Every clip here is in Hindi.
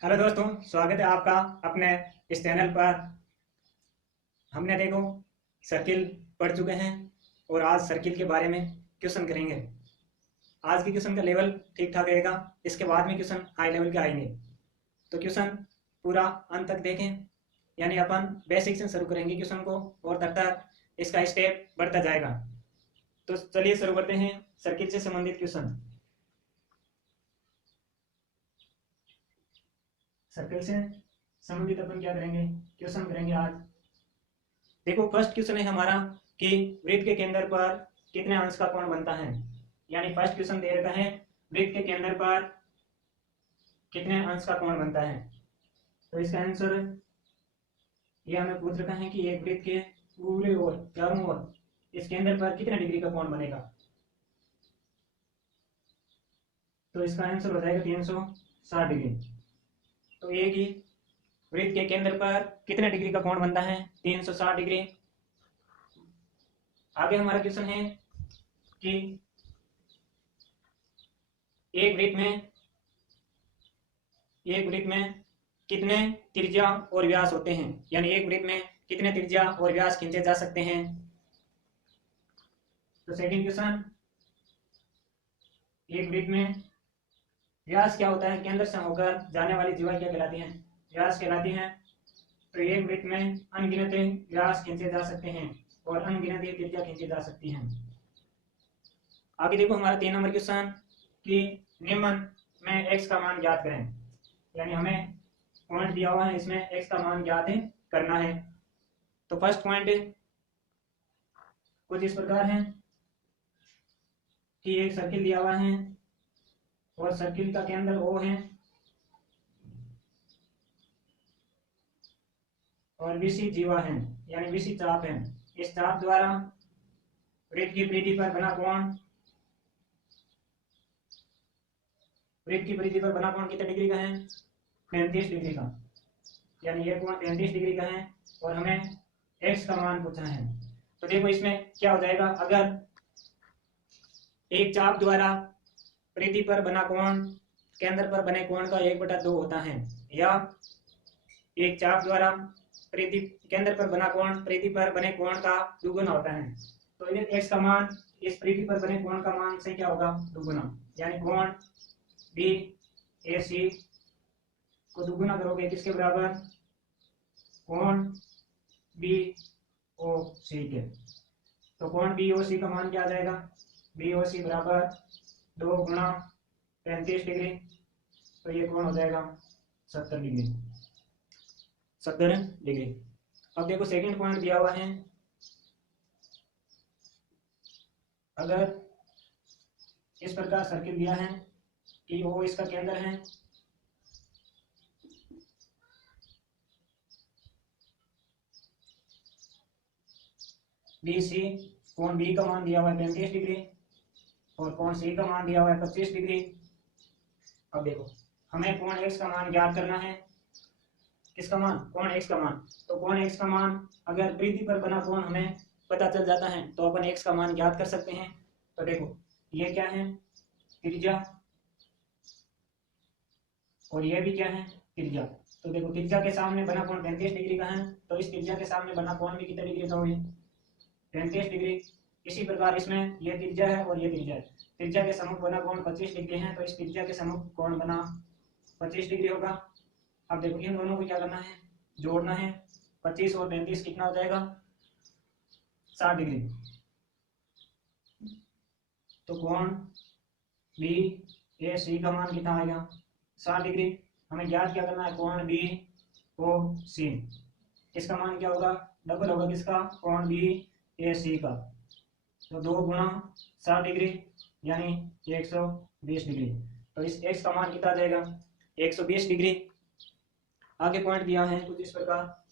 हेलो दोस्तों, स्वागत है आपका अपने इस चैनल पर। हमने देखो सर्किल पढ़ चुके हैं और आज सर्किल के बारे में क्वेश्चन करेंगे। आज के क्वेश्चन का लेवल ठीक ठाक रहेगा, इसके बाद में क्वेश्चन हाई लेवल के आएंगे। तो क्वेश्चन पूरा अंत तक देखें, यानी अपन बेसिक से शुरू करेंगे क्वेश्चन को और तब तक इसका स्टेप बढ़ता जाएगा। तो चलिए शुरू करते हैं सर्किल से संबंधित क्वेश्चन। सर्किल से संबंधित अपन क्या करेंगे, क्वेश्चन करेंगे आज। देखो फर्स्ट क्वेश्चन है हमारा कि वृत्त के केंद्र पर कितने अंश का कोण बनता है। यानी फर्स्ट क्वेश्चन दे रखा है वृत्त के केंद्र पर कितने अंश का कोण बनता है। तो इसका आंसर ये हमें पूछ रखा है कि एक वृत्त के पूरे ओर चारों ओर इस केंद्र पर कितने डिग्री का कोण बनेगा। तो इसका आंसर हो जाएगा 360 डिग्री। तो ये कि वृत्त के केंद्र पर कितने डिग्री का कोण बनता है, 360 डिग्री। आगे हमारा क्वेश्चन है कि एक वृत्त में कितने त्रिज्या और व्यास होते हैं। यानी एक वृत्त में कितने त्रिज्या और व्यास खींचे जा सकते हैं। तो सेकंड क्वेश्चन, एक वृत्त में व्यास क्या होता है, केंद्र से होकर जाने वाली जीवा क्या कहलाती हैं, व्यास कहलाती हैं। तो एक वृत्त में अनगिनत व्यास खींचे जा सकते हैं और अनगिनत त्रिज्या खींची जा सकती हैं। आगे देखो हमारा 3 नंबर क्वेश्चन कि निम्न में x का मान ज्ञात करें। यानी हमें पॉइंट दिया हुआ है, इसमें x का मान ज्ञात करना है। तो फर्स्ट पॉइंट कुछ इस प्रकार है कि एक सर्किल दिया हुआ है और सर्किल का केंद्र O है और BC जीवा है, यानी BC चाप है। इस चाप द्वारा वृत्त की परिधि पर बना कोण, वृत्त की परिधि पर बना कोण कितने डिग्री का है, 35 डिग्री का। यानी ये कोण 35 डिग्री का है और हमें x का मान पूछना है। तो देखो इसमें क्या हो जाएगा, अगर एक चाप द्वारा परिधि पर बना कोण केंद्र पर बने कोण का 1/2 होता है, या एक चाप द्वारा परिधि केंद्र पर बना कोण परिधि पर बने कोण का दुगुना होता है। तो x का मान इस परिधि पर बने कोण का मान से क्या होगा, दुगुना। यानी कोण BAC को दुगुना करोगे किसके बराबर, कोण BOC के। तो कोण BOC का मान क्या आ जाएगा, BOC बराबर 2 गुणा 35 डिग्री। तो ये कोण हो जाएगा 70 डिग्री, 70 डिग्री। अब देखो सेकंड पॉइंट दिया हुआ है, अगर इस प्रकार सर्किल दिया है कि वो इसका केंद्र है, BC कोण B का मान दिया हुआ है 35 डिग्री और कोण C का मान दिया हुआ है 25 डिग्री। अब देखो हमें कोण x का मान ज्ञात करना है, किसका मान, कोण x का मान। तो कोण x का मान अगर परिधि पर बना कोण हमें पता चल जाता है तो अपन x का मान ज्ञात कर सकते हैं। तो देखो ये क्या है, त्रिज्या, और ये भी क्या है, त्रिज्या। तो देखो त्रिज्या के सामने बना कोण 35 डिग्री का है, तो इस त्रिज्या के सामने बना कोण भी कितने डिग्री का होगी, 35 डिग्री। इसी प्रकार इसमें ये त्रिज्या है और ये त्रिज्या है, त्रिज्या के सम्मुख बना कोण 25 डिग्री है, तो इस त्रिज्या के सम्मुख कोण बना 25 डिग्री होगा। अब देखो इन दोनों को क्या करना है, जोड़ना है। 25 और 35 कितना हो जाएगा, 60 डिग्री। तो कोण BAC का मान कितना आएगा, 60 डिग्री। हमें ज्ञात क्या करना है, कोण BOC, इसका मान क्या होगा, डबल होगा किसका, कोण BAC का। तो 2 गुणा 60 डिग्री यानी 120 डिग्री। तो इस x का मान कितना आ जाएगा, 120 डिग्री। आगे पॉइंट दिया है कुछ इस प्रकार,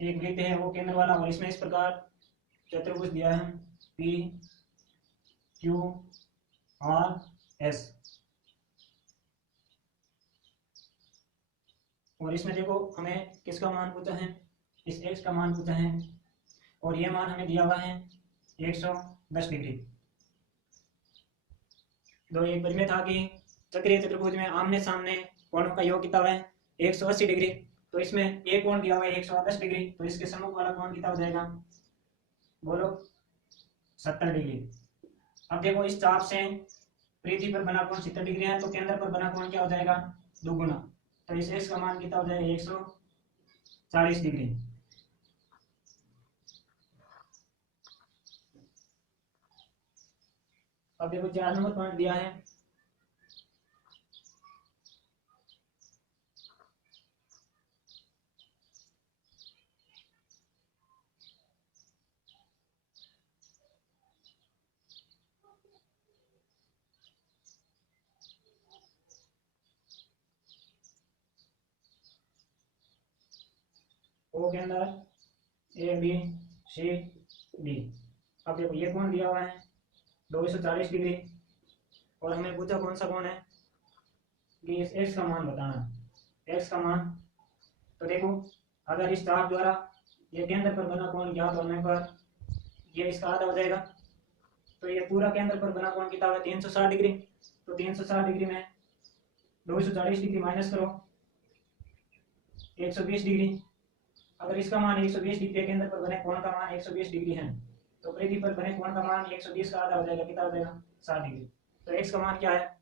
एक वृत्त है वो केंद्र वाला और इसमें इस प्रकार चतुर्भुज दिया है PQRS। और इसमें देखो हमें किसका मान पूछा है, इस x का मान पूछा है, और ये मान हमें दिया हुआ है 110 डिग्री। तो एक बार में था कि चक्रीय चतुर्भुज में आमने सामने कोणों का योग कितना है 180 डिग्री। तो इसमें एक कोण दिया हुआ है 110 डिग्री, तो इसके सम्मुख वाला कोण कितना हो जाएगा, बोलो 70 डिग्री। अब देखो इस चाप से परिधि पर बना कोण 70 डिग्री है, तो केंद्र पर बना कोण क्या हो जाएगा, दुगुना। तो इस x का मान कितना हो जाएगा 140 डिग्री। अब देखो 4 नंबर पॉइंट दिया है, ओ के अंदर ए बी सी डी। अब देखो ये कोण दिया हुआ है 240 डिग्री, और हमें पूछा कौन सा कोण है कि इस x का मान बताना, x का मान। तो देखो अगर इस चाप द्वारा ये केंद्र पर बना कोण ज्ञात होने पर ये इसका आधा हो जाएगा, तो ये पूरा केंद्र पर बना कोण कितना है 360 डिग्री। तो 360 डिग्री में 240 डिग्री माइनस करो 120 डिग्री। अगर इसका मान 120 डिग्री केंद्र पर बने कोण का मान 120 डिग्री है, तो परिधि पर बने कोण का मान 120 का आधा हो जाएगा, कितना हो जाएगा 60 डिग्री। तो x का मान क्या है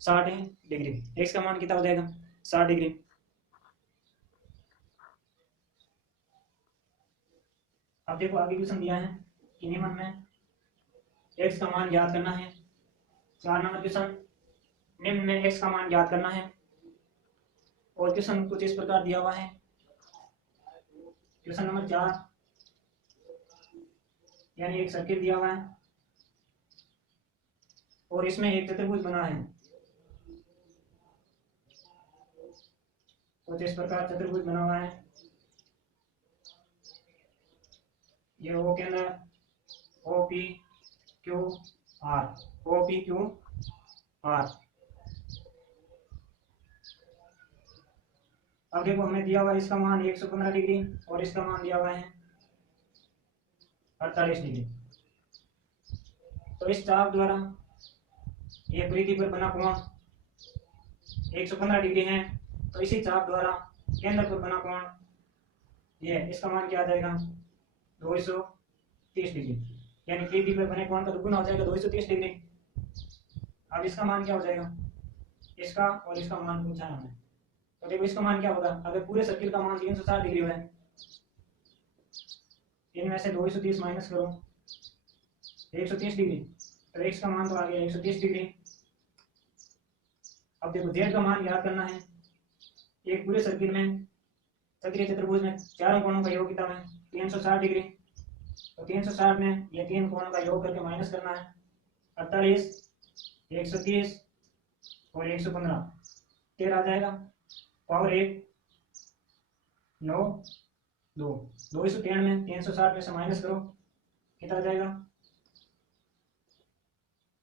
60 डिग्री, x का मान कितना हो जाएगा 60 डिग्री। अब देखो आगे क्वेश्चन दिया है कि निम्न में x का मान ज्ञात करना है। 4 नंबर क्वेश्चन, निम्न में x का मान ज्ञात करना है, और क्वेश्चन कुछ इस प्रकार दिया हुआ है। क्वेश्चन नंबर 4 यानी एक सर्किल दिया हुआ है और इसमें एक चतुर्भुज बना है, कुछ इस प्रकार चतुर्भुज बना हुआ है। ये ओ के अंदर O P Q R, O P Q R. अब देखो हमें दिया हुआ है इसका मान 115 डिग्री और इसका मान दिया हुआ है 48 डिग्री। तो इस चाप द्वारा ये परिधि पर बना कोण 115 डिग्री है, तो इसी चाप द्वारा केंद्र पर बना कोण ये इसका मान क्या आ जाएगा 230 डिग्री, यानी परिधि पर बने कोण का दुगुना हो जाएगा 230 डिग्री। अब इसका मान क्या हो जाएगा, इसका और इसका मान पूछा है हमें। तो देखो इसका मान क्या होगा, अगर पूरे सर्किल का मान 360 डिग्री है, इनमें से 230 माइनस करो 130 डिग्री, तो x का मान तो आ गया 130 डिग्री। अब देखो z का मान याद करना है। एक पूरे सर्किल में चक्रीय चतुर्भुज में चारों कोणों का योग कितना है 360 डिग्री। तो 360 में ये तीन कोणों का योग करके माइनस करना है 48, 130 और 115, 13 आ जाएगा, पावर 1 9 2, 293 में 360 में से माइनस करो कितना आ जाएगा,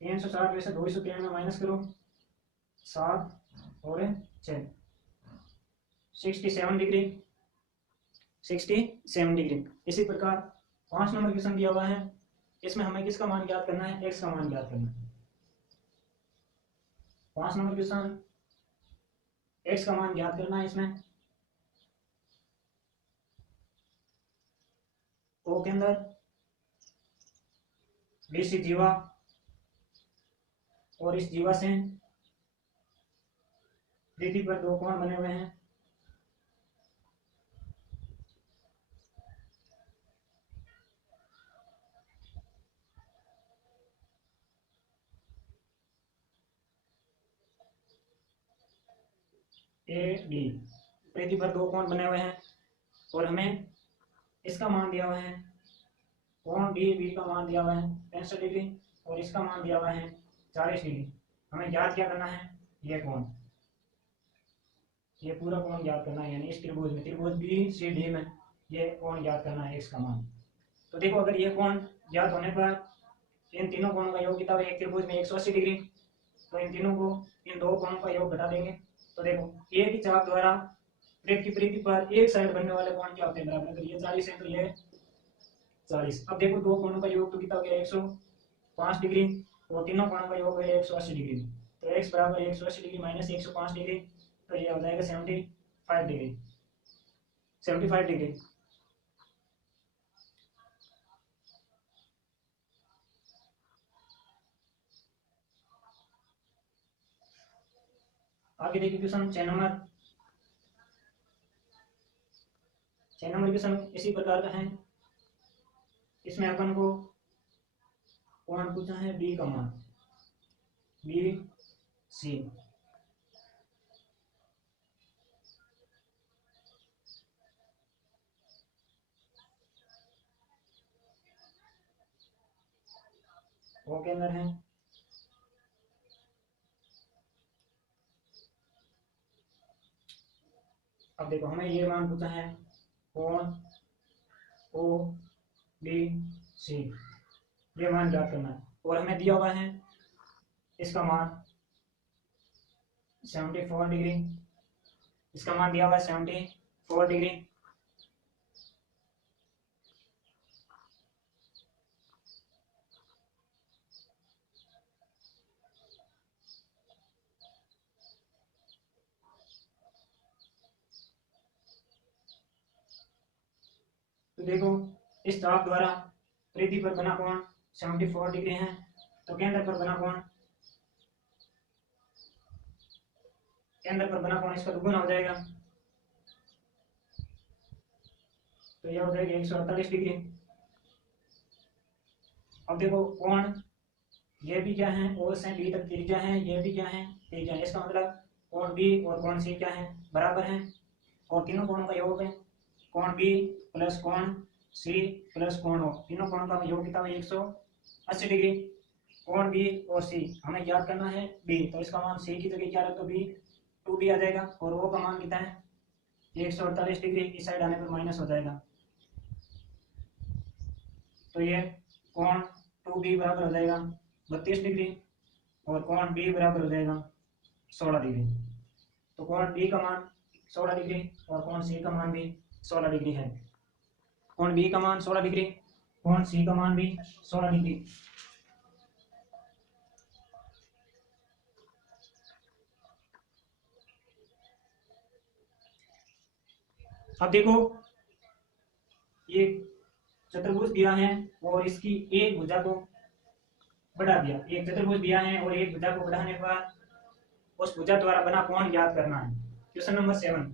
360 में से 293 में माइनस करो 7 और 6, 67 डिग्री, 67 डिग्री। इसी प्रकार 5 नंबर क्वेश्चन दिया हुआ है, इसमें हमें किसका मान ज्ञात करना है, x का मान ज्ञात करना है। 5 नंबर क्वेश्चन x का मान ज्ञात करना है। इसमें O के अंदर BC जीवा और इस जीवा से परिधि पर दो कोण बने हुए हैं, ए डी, परिधि पर दो कोण बने हुए हैं और हमें इसका मान दिया हुआ है कोण डी बी का मान दिया हुआ है 65 डिग्री और इसका मान दिया हुआ है 40 डिग्री। हमें ज्ञात क्या करना है, ये कोण, ये पूरा कोण ज्ञात करना है, यानी इस त्रिभुज में त्रिभुज बी सी डी में ये कोण ज्ञात करना है x का मान। तो देखो अगर ये कोण ज्ञात होने पर इन तीनों कोणों का योग कितना है, एक त्रिभुज में 180 डिग्री, तो इन तीनों को इन दो कोणों का योग घटा देंगे। तो देखो एक ही चाप द्वारा वृत्त की परिधि पर एक साइड बनने वाले कोण क्या होते हैं, बराबर। अगर ये 40 है तो ये 40। अब देखो दो कोणों का योग तो कितना हो गया, 105 डिग्री, और तीनों कोणों का योग है 180 डिग्री। तो x बराबर 180 डिग्री माइनस 105 डिग्री, तो ये हो जाएगा 75 डिग्री। 75 डिग्री। आगे देखिए क्वेश्चन 6 नंबर क्वेश्चन इसी प्रकार का है। इसमें अपन को कोण पूछा है बी का मान, बी सी। वो के अंदर है। अब देखो हमें ये मान पूछा है कोण ओ बी सी, ये मान ज्ञात करना है, और हमें दिया हुआ है इसका मान 74 डिग्री, इसका मान दिया हुआ है 74 डिग्री। तो देखो इस चाप द्वारा परिधि पर बना कोण 74 डिग्री है, तो केंद्र पर बना कोण, केंद्र पर बना कोण इसका दुगुना हो जाएगा, तो यह हो जाएगा 148 डिग्री। अब देखो कोण ये भी क्या है, ओ से बी तक त्रिज्या है, ये भी क्या है त्रिज्या है, इसका मतलब कोण बी और कोण सी क्या है, बराबर है, और तीनों कोणों का योग है कोण बी प्लस कोण सी प्लस कोण ओ, तीनों कोणों का योग कितना है 180 डिग्री। कोण बी और सी हमें ज्ञात करना है बी, तो इसका मान सी की जगह क्या रहे, तो बी 2b आ जाएगा, और ओ का मान कितना है 148 डिग्री, इस साइड आने पर माइनस हो जाएगा, तो ये कोण 2b बराबर हो जाएगा 32 डिग्री, और कोण बी बराबर हो जाएगा 16 डिग्री। तो कोण बी का मान 16 डिग्री और कोण सी का मान भी 16 डिग्री है। कोण बी का मान 16 डिग्री, कोण सी का मान भी 16 डिग्री। अब देखो ये चतुर्भुज दिया है और इसकी एक भुजा को बढ़ा दिया, एक चतुर्भुज दिया है और एक भुजा को बढ़ाने पर उस भुजा द्वारा बना कोण ज्ञात करना है। Question number 7।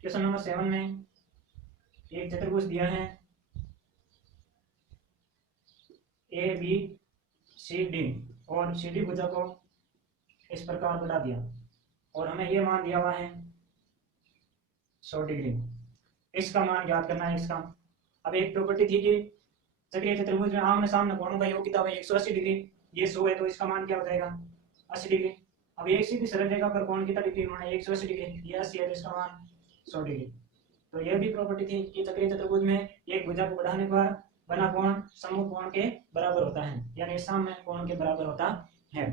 क्वेश्चन नंबर 7 में एक चतुर्भुज दिया है ए बी सी डी, और सी डी भुजा को इस प्रकार बढ़ा दिया, और हमें यह मान दिया हुआ है 100 डिग्री। इसका मान ज्ञात करना है इसका। अब एक प्रॉपर्टी थी कि चक्रीय चतुर्भुज में आमने सामने कोणों का योग कितना है 180 डिग्री, ये 100 है तो इसका मान क्या हो जाएगा 80 डिग्री। अब एक सीधी सरल रेखा पर कोण कितना डिग्री होना है 180 डिग्री, ये 80 है तो इसका मान 100 डिग्री। तो यह भी प्रॉपर्टी थी कि चक्रीय चतुर्भुज में एक भुजा को बढ़ाने पर बना कोण समूह कोण के बराबर होता है, यानी सामने कोण के बराबर होता है।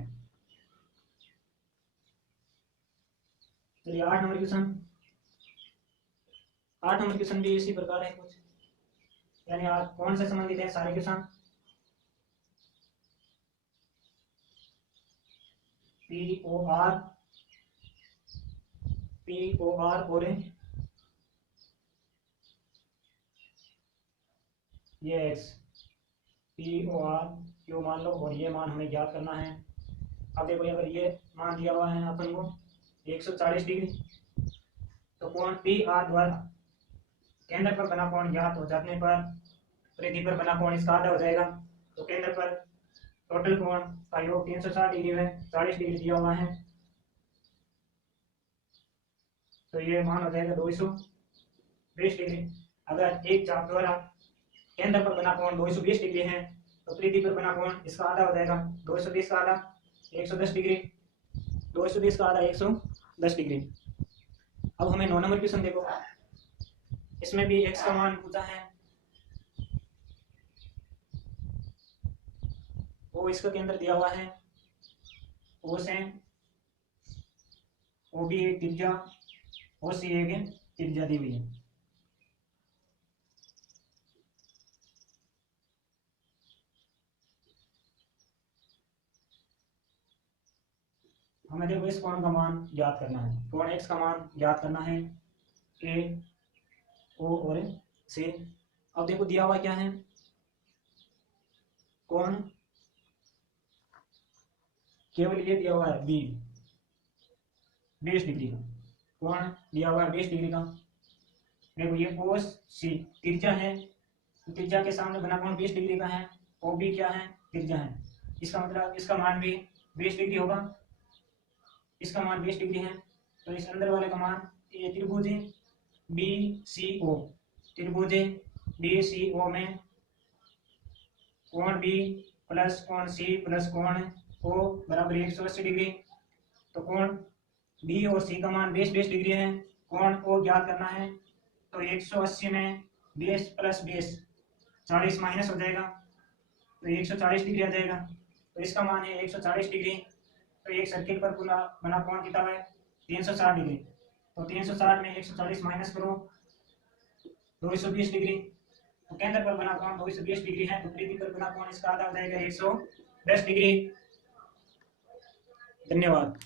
चलिए 8 नंबर क्वेश्चन। 8 नंबर क्वेश्चन भी इसी प्रकार है कुछ, यानी आज कौन से संबंधित है सारे क्वेश्चन, पी ओ आर और ये X, P O R Q मान लो, और ये मान हमें ज्ञात करना है। अब देखो अगर ये मान दिया हुआ है अपन को 140 डिग्री, तो कोण पी आर द्वारा केंद्र पर बना कोण ज्ञात हो जाने पर परिधि पर बना कोण इसका आधा हो जाएगा, तो केंद्र पर टोटल कोण का योग 360 डिग्री में 40 डिग्री दिया हुआ है, तो ये मान हो जाएगा 220 डिग्री। अगर एक चाप द्वारा केंद्र पर बना कोण 220 डिग्री है, तो परिधि पर बना कोण इसका आधा हो जाएगा, 220 का आधा 110 डिग्री, 220 का आधा 110 डिग्री। अब हमें 9 नंबर क्वेश्चन देखो, इसमें भी x का मान पूछा है, वो इसका केंद्र दिया हुआ है ओ से ओ भी एक त्रिज्या, ओ सी एक त्रिज्या दी हुई है। हमें देखो इस कोण का मान ज्ञात करना है, कोण एक्स का मान ज्ञात करना है, ए ओ और से। अब देखो दिया हुआ क्या है, कोण केवल ये दिया हुआ है बी 20 डिग्री का, कोण दिया हुआ है 20 डिग्री का। देखो ये कोस सी त्रिज्या है, तो त्रिज्या के सामने बना कोण 20 डिग्री का है, ओ भी क्या है त्रिज्या है, इसका मतलब इसका मान भी 20 डिग्री होगा, इसका मान 20 डिग्री है। तो इस अंदर वाले का मान, ये त्रिभुज बी सी ओ, त्रिभुज बी सी ओ में कोण बी प्लस कोण सी प्लस कोण ओ बराबर 180 डिग्री। तो कोण बी और सी का मान 20 डिग्री है, कोण ओ ज्ञात करना है। तो 180 में 20 प्लस 20 40 माइनस हो जाएगा, तो 140 डिग्री आ जाएगा। तो इसका मान है 140 डिग्री। तो एक सर्किल पर पूरा बना कोण कितना है 360 डिग्री। तो 360 में 140 माइनस करो 220 डिग्री। तो केंद्र पर बना कोण 220 डिग्री है, तो परिधि पर बना कोण इसका आधा हो जाएगा 110 डिग्री। धन्यवाद।